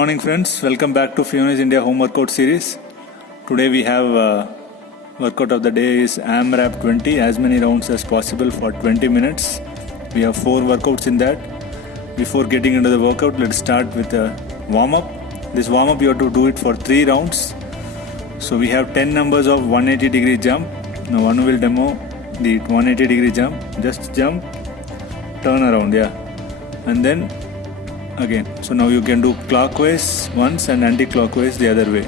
Morning friends, welcome back to Fiona's India home workout series. Today we have workout of the day is AMRAP 20, as many rounds as possible for 20 minutes. We have 4 workouts in that. Before getting into the workout, let's start with a warm-up. This warm-up you have to do it for 3 rounds. So we have 10 numbers of 180 degree jump. Now one will demo the 180 degree jump. Just jump, turn around, and then again. So now you can do clockwise once and anti-clockwise the other way.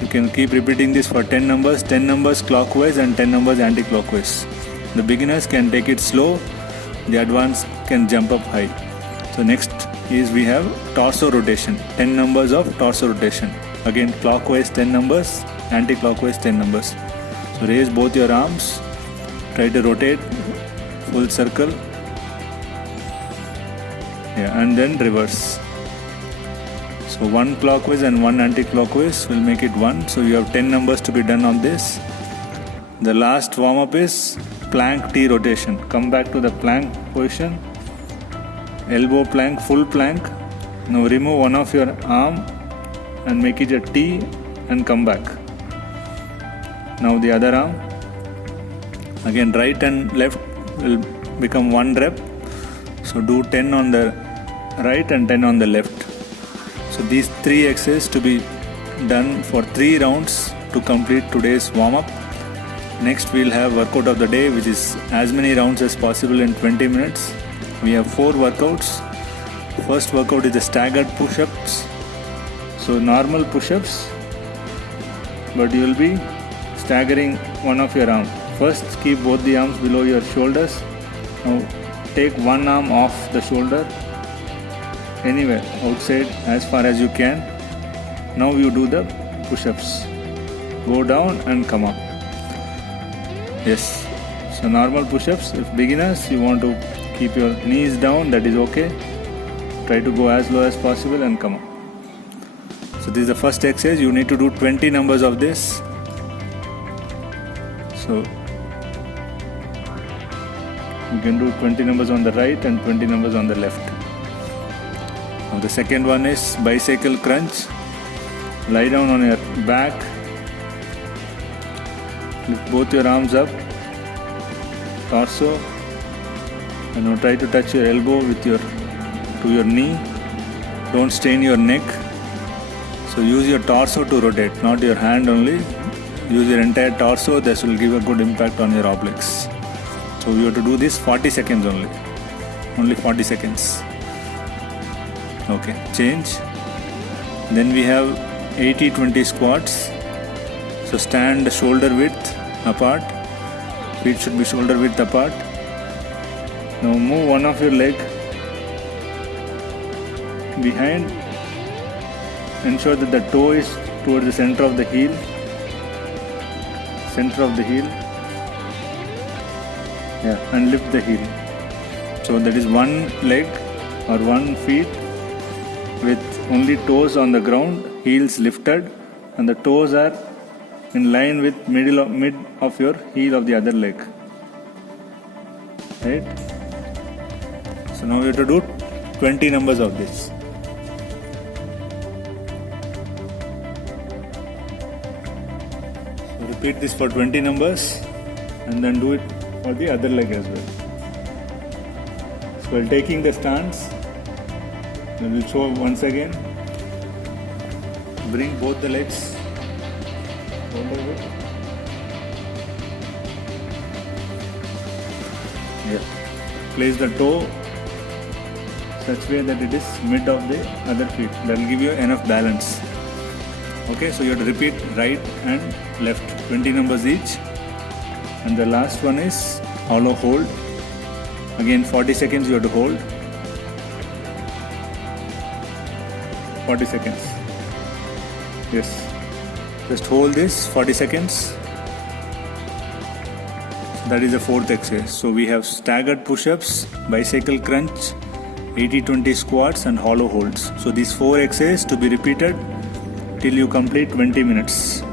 You can keep repeating this for 10 numbers clockwise and 10 numbers anti-clockwise. The beginners can take it slow, the advanced can jump up high. So next is we have torso rotation, 10 numbers of torso rotation. Again clockwise 10 numbers, anti-clockwise 10 numbers. So raise both your arms, try to rotate full circle. And then reverse. So 1 clockwise and 1 anti-clockwise will make it 1. So you have 10 numbers to be done on this. The last warm-up is plank T rotation. Come back to the plank position. Elbow plank, full plank. Now remove one of your arm and make it a T and come back. Now the other arm. Again right and left will become 1 rep. So do 10 on the right and 10 on the left. So these 3 exercises to be done for 3 rounds to complete today's warm-up. Next we'll have workout of the day, which is as many rounds as possible in 20 minutes. We have 4 workouts. First workout is the staggered push-ups. So normal push-ups, but you will be staggering one of your arms. First keep both the arms below your shoulders. Now take one arm off the shoulder, anywhere outside as far as you can. Now you do the push-ups. Go down and come up. Yes. So normal push-ups. If beginners, you want to keep your knees down, that is okay. Try to go as low as possible and come up. So this is the first exercise. You need to do 20 numbers of this. So you can do 20 numbers on the right and 20 numbers on the left. Now the second one is bicycle crunch. Lie down on your back. Lift both your arms up, torso, and now try to touch your elbow to your knee. Don't strain your neck. So use your torso to rotate, not your hand only. Use your entire torso. This will give a good impact on your obliques. So you have to do this 40 seconds only 40 seconds. Okay, change. Then we have 80-20 squats. So stand shoulder width apart. Feet should be shoulder width apart. Now move one of your leg behind. Ensure that the toe is towards the center of the heel. And lift the heel. So that is one leg or one feet with only toes on the ground, heels lifted, and the toes are in line with mid of your heel of the other leg. Right? So now you have to do 20 numbers of this. So repeat this for 20 numbers and then do it for the other leg as well. So while taking the stance, we will show once again. Bring both the legs shoulder width. Place the toe such way that it is mid of the other feet. That will give you enough balance. Okay, so you have to repeat right and left, 20 numbers each. And the last one is hollow hold. Again 40 seconds you have to hold. 40 seconds. Yes. Just hold this 40 seconds. That is the 4th exercise. So we have staggered push-ups, bicycle crunch, 80-20 squats and hollow holds. So these 4 exercises to be repeated till you complete 20 minutes.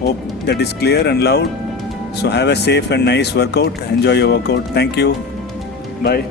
Hope that is clear and loud. So have a safe and nice workout. Enjoy your workout. Thank you. Bye.